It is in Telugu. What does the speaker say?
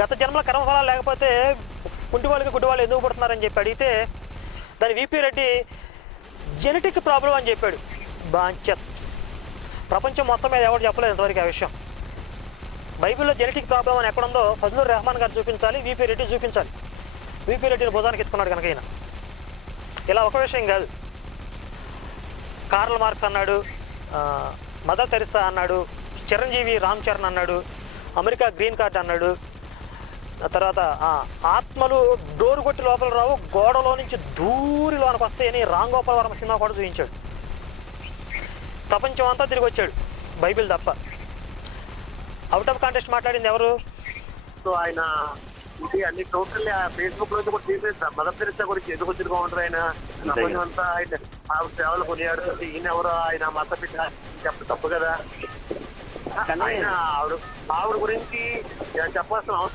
గత జన్మల కర్మఫలాలు లేకపోతే కుంటివాళ్ళకి గుడ్డివాళ్ళు ఎందుకు పుడుతున్నారని చెప్పి అడిగితే దాని విపి రెడ్డి జెనెటిక్ ప్రాబ్లం అని చెప్పాడు. బాంచత్. ప్రపంచం మొత్తం మీద ఎవరు చెప్పలేదు ఇంతవరకు ఆ విషయం. బైబిల్లో జెనెటిక్ ప్రాబ్లం అని ఎక్కడుందో ఫజ్లుర్ రెహమాన్ గారు చూపించాలి, విపి రెడ్డి చూపించాలి. విపి రెడ్డిని భుజానికి ఎత్తుకున్నాడు కనుక ఈయన. ఇలా ఒక విషయం కాదు, కార్ల్ మార్క్స్ అన్నాడు, మదర్ తెరిసా అన్నాడు, చిరంజీవి రామ్ చరణ్ అన్నాడు, అమెరికా గ్రీన్ కార్డ్ అన్నాడు. తర్వాత ఆత్మలు డోరు కొట్టి లోపల రావు, గోడలో నుంచి దూరి లోనికి వస్తాయని రామ్ గోపాల్ వర్మ సినిమా కూడా చూపించాడు. ప్రపంచం అంతా తిరిగి వచ్చాడు, బైబిల్ తప్ప. అవుట్ ఆఫ్ కాంటెస్ట్ మాట్లాడింది ఎవరు? సో ఆయన ఇది అన్ని టోటల్ ఫేస్బుక్ లో కూడా తీసేస్తారు. మదర్ తెరిసా గురించి ఎందుకు వచ్చి బాగుంటారు ఆయన అంతా. ఆయన ఆవిడ సేవలు కొనియాడుతుంది, ఈయన ఎవరు ఆయన మత బిడ్డ చెప్ప తప్పు కదా. ఆయన ఆవిడ గురించి చెప్పాల్సిన అవసరం